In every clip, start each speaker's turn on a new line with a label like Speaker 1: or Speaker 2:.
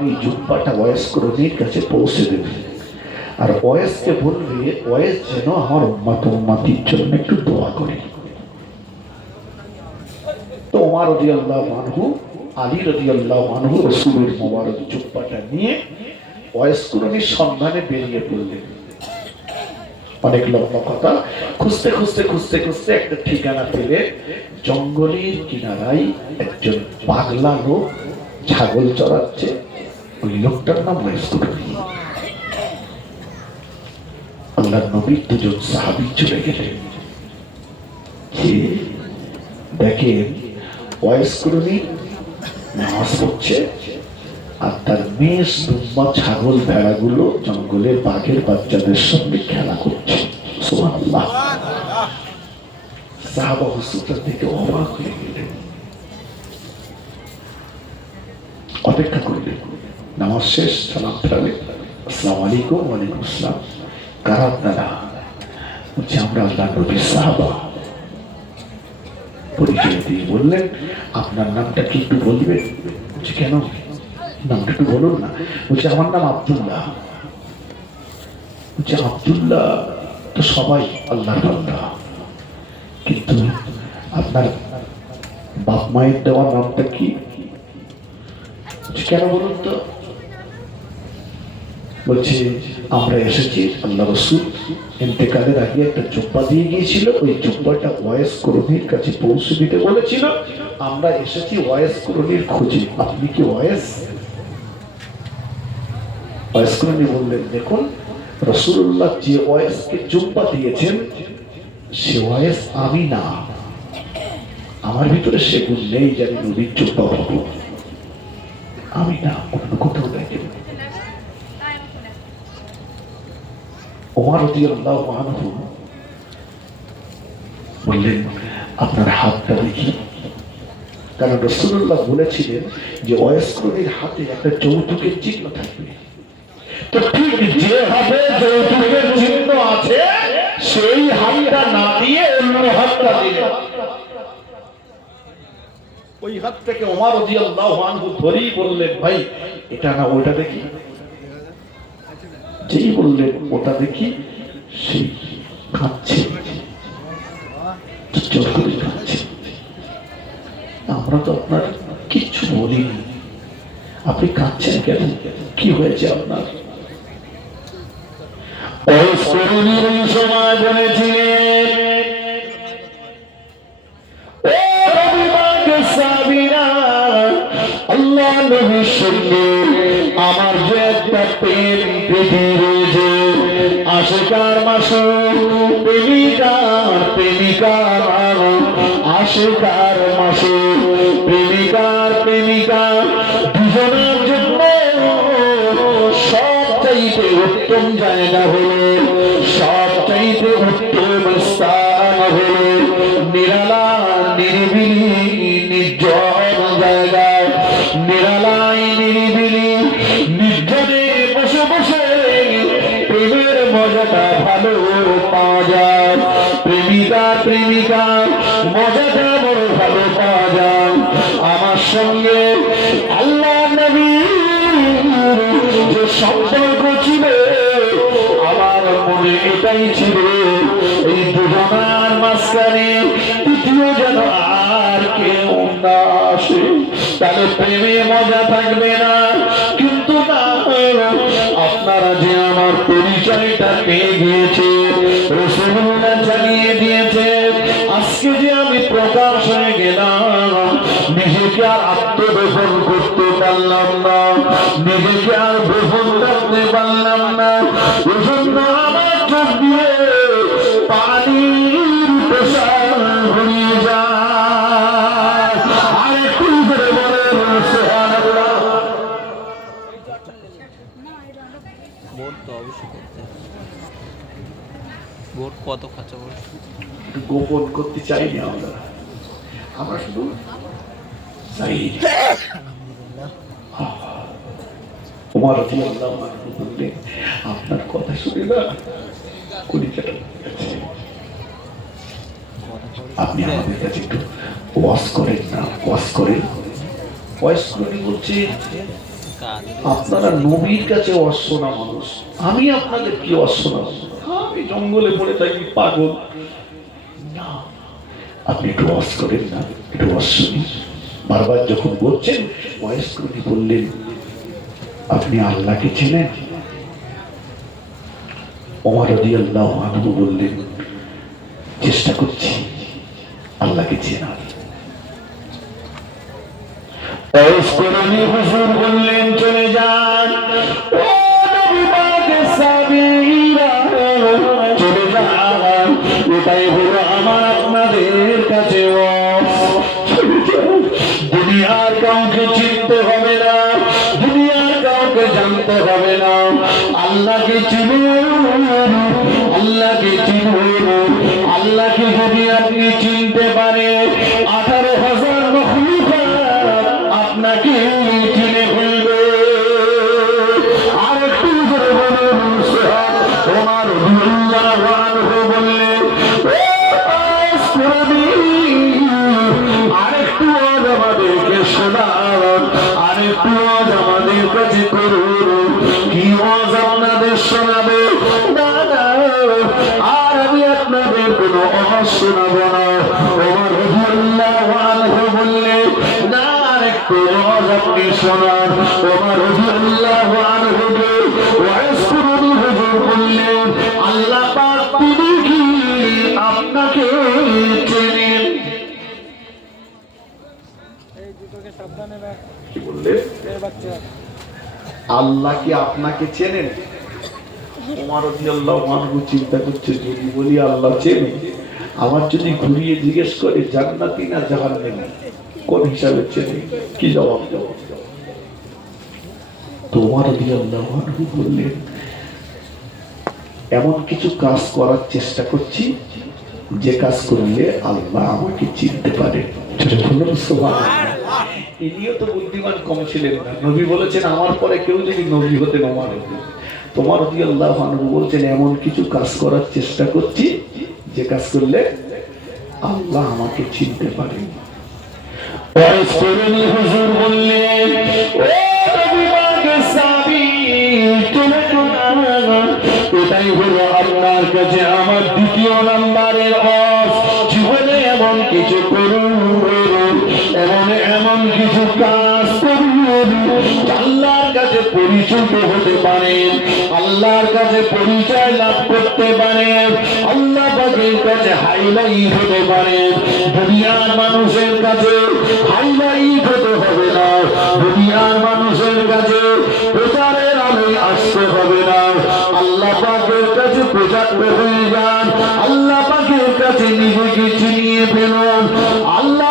Speaker 1: এই জুব্বাটা রোগীর কাছে পৌঁছে দেবে। আর বলবে যেন আমার উম্মাত উম্মাতির জন্য একটু দোয়া করে। তো আল্লাহ মানহু আলী আল্লাহ মানহু রসুলের মোবারক জুব্বাটা নিয়ে সন্ধানে বেরিয়ে পড়লেন। অনেক লম্বা কথা। খুঁজতে খুঁজতে খুঁজতে খুঁজতে একটা ঠিকানা পেলে জঙ্গলের কিনারায় একজন পাগলা লোক ছাগল চড়াচ্ছে। ওই লোকটার নাম ওয়েস্তুরি আল্লাহ নবীর দুজন সাহাবি চলে গেলেন। দেখেন নামাজ পড়ছে আর তার ছাগল ভেড়াগুলো জঙ্গলের বাঘের বাচ্চাদের সঙ্গে খেলা করছে। সাহাবা দিকে অবাক হয়ে গেলেন। অপেক্ষা করলেন নামাজ শেষ সালাম ফেরালেন আসসালাম আলাইকুম ওয়ালাইকুম আসসালাম কারা আপনারা বলছে আমরা আল্লাহ নবীর সাহাবা পরিচয় দিয়ে বললেন আপনার নামটা কি একটু বলবেন বলছে কেন নামটা একটু বলুন না বলছে আমার নাম আব্দুল্লাহ বলছে আব্দুল্লাহ তো সবাই আল্লাহর বান্দা কিন্তু আপনার বাপ মায়ের দেওয়ার নামটা কি কেন বলুন তো বলছে, আমরা এসেছি, আল্লাহ রসুল ইন্তেকালের আগে একটা জুব্বা দিয়ে গিয়েছিল, ওই জুব্বাটা ওয়াইস করণীর কাছে পৌঁছে দিতে বলেছিল, আমরা এসেছি ওয়াইস করণীর খোঁজে, আপনি কি ওয়াইস করণী বললেন, দেখুন রসুল্লাহ যে ওয়াইসকে জুব্বা দিয়েছেন, সে ওয়াইস আমি না। আমার ভিতরে সে গুণ নেই জানি নদীর জুব্বা আমি না, অন্য কোথাও দেখেন বললেন, আপনার হাতটা দেখি। কারণ রসুল্লাহ বলেছিলেন যে বয়স্কদের হাতে একটা যৌতুকের চিহ্ন থাকবে। তো ঠিক যৌতুকের চিহ্ন আছে, সেই হাতটা না দিয়ে অন্য হাতটা দিলে ওই হাত থেকে ওমর রাদিয়াল্লাহু আনহু ধরেই বললেন, ভাই, এটা না, ওইটা দেখি। যেই বললেন ওটা দেখি সেই খাচ্ছে। আমরা তো আপনার কিচ্ছু বলিনি। আপনি কাঁদছেন কেন? কি হয়েছে আপনার? সঙ্গে রয়েছে আশেকার মাসু প্রেমিকার প্রেমিকার আশিকার মাসু প্রেমিকার প্রেমিকা দুজনের জন্য সব চাইতে উত্তম জায়গা হলো সম্পর্ক ছিল। আমার মনে এটাই ছিল, এই দুজনার মাঝখানে তৃতীয় যেন আর কেউ না আসে। তাহলে প্রেমে মজা থাকবে না। কিন্তু না, আপনারা যে আমার পরিচয়টা পেয়ে গিয়েছে রসুল্লাহ জানিয়ে দিয়েছে, আজকে যে আমি প্রকাশ হয়ে গেলাম, নিজেকে আত্মগোপন করতে পারলাম না নিজেকে আর গ্রহণ করতে পারলাম না। এজন্য আমার চোখ দিয়ে পানির ওয়াশ করেন না ওয়াশ করেন ওয়াশ করে বলছে
Speaker 2: আপনারা নবীর কাছে অশ্বনা মানুষ। আমি আপনাদের কি অশ্বনা আমি জঙ্গলে পড়ে থাকি পাগল। না আপনি একটু ওয়াশ করেন না একটু ওয়াশ বারবার যখন বলছেন বয়স্ক উনি বললেন আপনি আল্লাহকে চেনেন? ওমর আল্লাহ আনহু বললেন চেষ্টা করছি আল্লাহকে চেনার। কাউকে চিনতে হবে না, দুনিয়ার কাউকে জানতে হবে না। আল্লাহকে চিনুন আল্লাহকে চিনুন, আল্লাহকে যদি আপনি চিনতে পারেন কি আপনাদের শোনাবে। না না আর আমি আপনাদের কোনো অহাস শোনাবো না। ওমর রাদিয়াল্লাহু আনহু বললেন না আরেকটু আজ আপনি শোনান। ওমর রাদিয়াল্লাহু আনহুকে ওয়াইসকুরুনি হুজুর বললেন আল্লাহ পাক তিনি কি আপনাকে চেনেন? কি বললেন আল্লাহ কি আপনাকে চেনেন? চিন্তা করছে, যদি বলি আল্লাহ চেনে, আমার যদি ঘুরিয়ে জিজ্ঞেস করে, জান্নাতি না জাহান্নামী? কোন হিসাবে চেনে? কি জবাব দেব? তোমার বললেন, এমন কিছু কাজ করার চেষ্টা করছি, যে কাজ করলে আল্লাহ আমাকে চিনতে পারে। ইনিও তো বুদ্ধিমান কম ছিলেন না। নবী বলেছেন, আমার পরে কেউ যদি নবী হতে আমার তোমার রবি আল্লাহ বলছেন, এমন কিছু কাজ করার চেষ্টা করছি, যে কাজ করলে আল্লাহ আমাকে চিনতে পারেন বললেন পরিচয় লাভ করতে পারেন আল্লাহ কাছে হাইলাইট হতে পারেন দুনিয়ার মানুষের কাছে হাইলাইট হতে হবে না। দুনিয়ার মানুষের কাছে প্রচারের আলোয় আসতে হবে না। আল্লাহ পাকের কাছে প্রচার হয়ে যান। আল্লাহ পাকের কাছে নিজেকে চিনিয়ে ফেলুন। আল্লাহ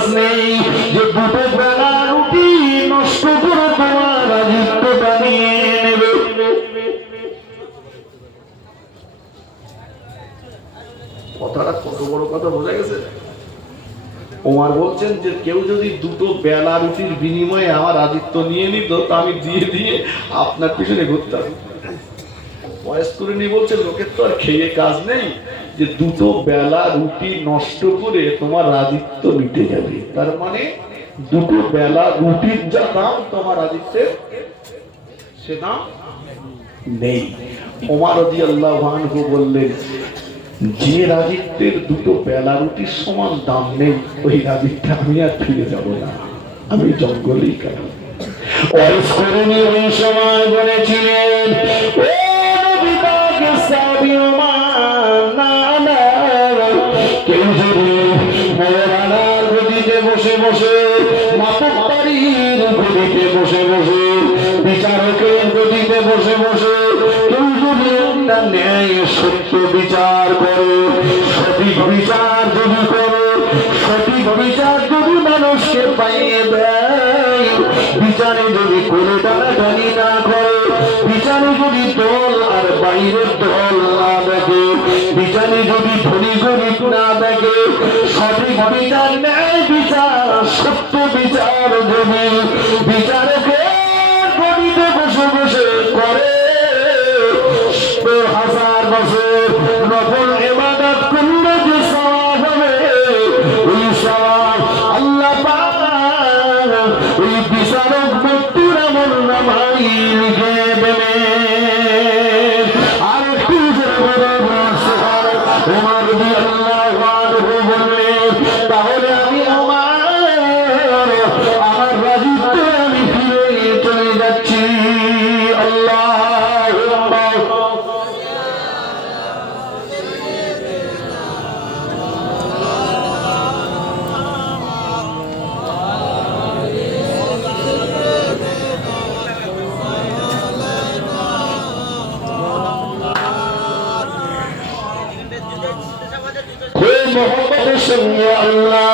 Speaker 2: কাজ নেই। যে দুটো বেলা রুটি নষ্ট করে তোমার রাজিত্বটা নিয়ে নেবে। কথাটা কত বড় কথা বোঝা গেছে? ওমার বলছেন যে কেউ যদি দুটো বেলা রুটির বিনিময়ে আমার আদিত্য নিয়ে নিত, তা আমি দিয়ে দিয়ে আপনার পিছনে ঘুরতাম। বয়স করে নিয়ে বলছে, লোকের তো আর খেয়ে কাজ নেই। যে দুটো বেলা রুটি নষ্ট করে তোমার রাজিত্ব মিটে যাবে। তার মানে দুটো বেলা রুটির যা দাম, তোমার রাজিত্বের সে দাম নেই। ওমার আল্লাহ বললেন,
Speaker 1: যে রাজিত্বের দুটো বেলা রুটির সমান দাম নেই, ওই রাজিত্বে আমি আর ফিরে যাব না। আমি জঙ্গলেই
Speaker 2: কেন অস্মরণীয় সময় বলেছিলেন বিচারে যদি কোনো টানাটানি না করে বিচারে যদি দল আর বাইরের দল না দেখে, বিচারে যদি ধনী গরিব না দেখে, সঠিক বিচার ন্যায় বিচার, সত্য বিচার যদি বিচারকে গণিতে বসে বসে করে হাজার বছর নকল এবার Yeah. সঙ্গে আল্লাহ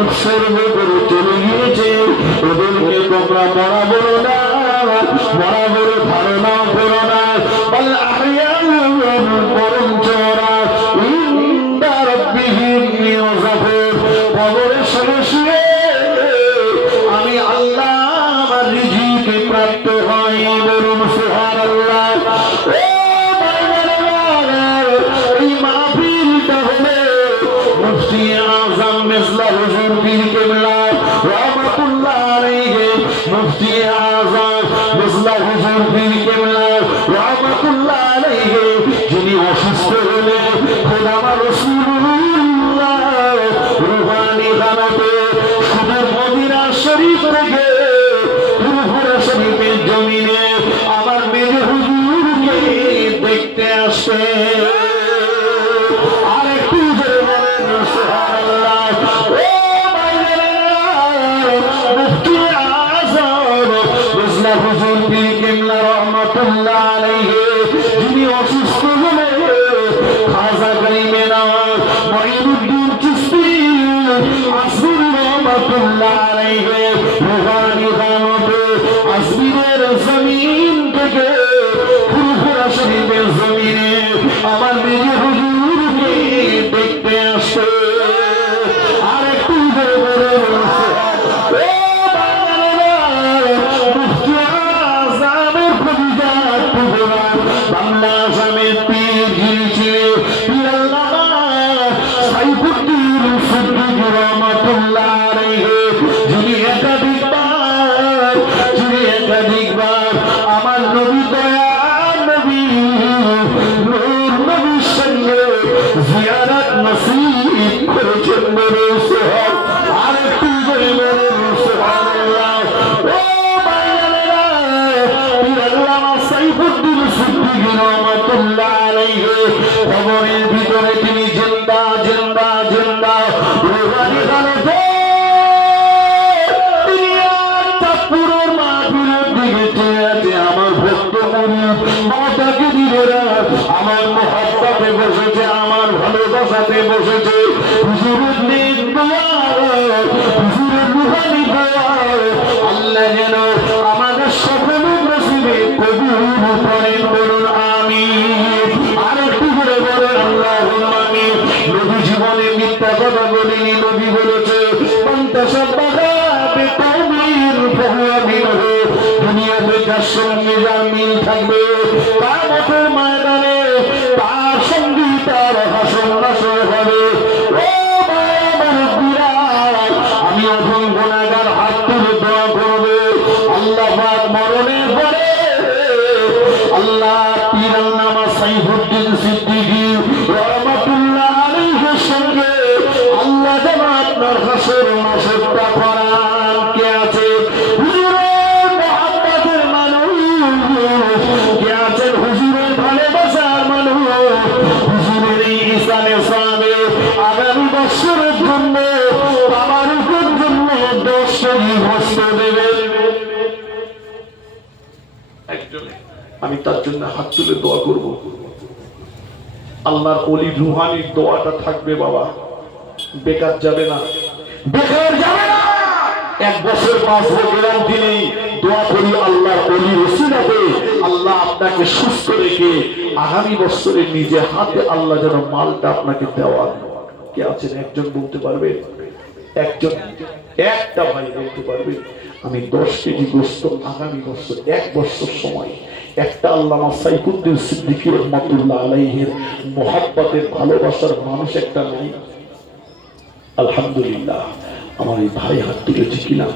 Speaker 2: উৎসর্গ করে চলে গিয়েছে। ওদেরকে তোমরা মরা বলো না মরা বলে ধারণা করো না। সঙ্গে যার মিল থাকবে। তার আমি
Speaker 1: তার জন্য হাত তুলে দোয়া করব। আল্লাহর অলি রুহানির দোয়াটা থাকবে বাবা। বেকার যাবে না।
Speaker 2: বেকার যাবে না। এক বছর পাঁচ বছর তিনি দোয়া করি আল্লাহ অলি
Speaker 1: আল্লাহ আপনাকে সুস্থ রেখে আগামী বছরে নিজে হাতে আল্লাহ যেন মালটা আপনাকে দেওয়ার কে আছেন? একজন বলতে পারবে? একজন। একটা ভাই বলতে পারবে? আমি দশ কেজি গোস্ত আগামী বছর, এক বছর সময়, একটা আল্লামা সাইফুদ্দিন সিদ্দিকী রহমতুল্লাহ আলাইহের মোহাব্বতের ভালোবাসার মানুষ একটা নাই। আলহামদুলিল্লাহ। আমার এই ভাই হাত তুলেছে কিনা?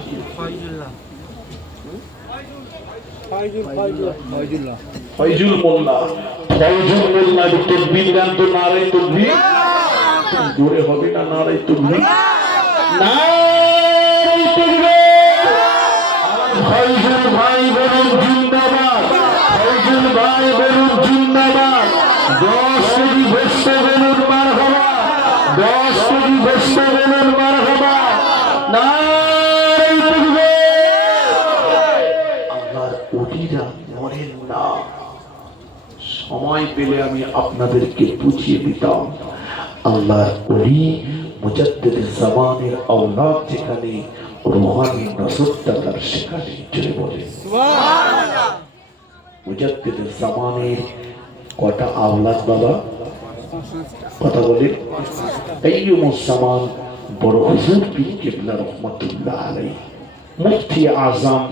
Speaker 1: ফয়জুল মোল্লা। ফয়জুল মোল্লা তকবীর গান তো নারাই তকবীর। জোরে হবে না তকবীর?
Speaker 2: ফয়জুল ভাই বলুন জিন্দাবাদ। ফয়জুল ভাই বলুন জিন্দাবাদ। দশ কেজি ভেস্ত বেলুন মার হবা। দশ কেজি ভেস্ত বেলুন মার হবা।
Speaker 1: আল্লাহর সময় পেলে আমি আপনাদেরকে বুঝিয়ে দিতাম। আল্লাহর অলি মুজাদ্দিদ জামানের আওলাদ যেখানে রোহানি নজরটা তার সেখানে জুড়ে বলে। মুজাদ্দিদ জামানের কটা আওলাদ বাবা? কথা বলি। কাইয়ুমুজ্জামান বড় হুজুর পীর কেবলা রহমতুল্লাহ আলাইহি। মুফতি আজম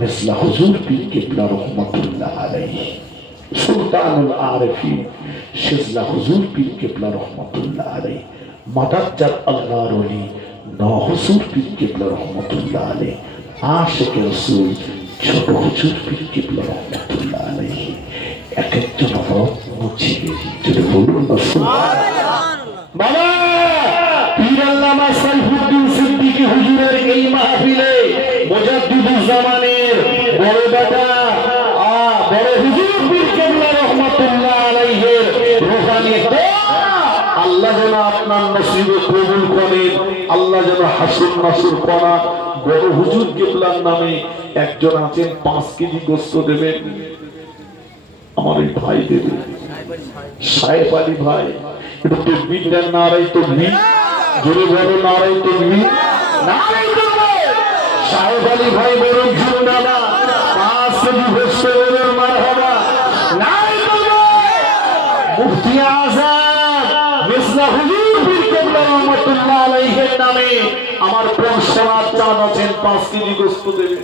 Speaker 1: মিসলা হুজুর পীর কেবলা রহমতুল্লাহ আলাইহি। সুলতানুল আরিফিন শিজলা হুজুর পীর কেবলা রহমতুল্লাহ আলাইহি মাদাজ্জাত আল্লাহর ওলি ন হুজুর পীর কেবলা রহমতুল্লাহ আলাইহি আশিক রাসূল, ছোট হুজুর পীর কেবলা রহমতুল্লাহ আলাইহি। এক একজন রত্ন ছিলেন যদি বলুন না
Speaker 2: বাবা পীর আল্লামা সাইফুদ্দিন সিদ্দিকী হুজুরের এই মাহফিলে মুজাদ্দিদুজ জামানের বড় বেটা বড় হুজুর পীর কেবলা রহমাতুল্লাহ আলাইহির রূহানি দোয়া আল্লাহ যেন আপনার নসিবে কবুল করেন আল্লাহ যেন হাসুর নাসুর করা
Speaker 1: বড় হুজুর কেবলার নামে একজন আছেন, পাঁচ কেজি গোস্ত দেবেন। আমার এই ভাই দেবে। সাহেব আলী ভাই দেন নারাই জোরে নারাই!
Speaker 2: সাহেব আলী ভাই পাঁচ কেজি তকবীর! মুফতি
Speaker 1: আমার প্রেম সোনার চাঁদ আছেন পাঁচ কেজি গোস্ত দেবে।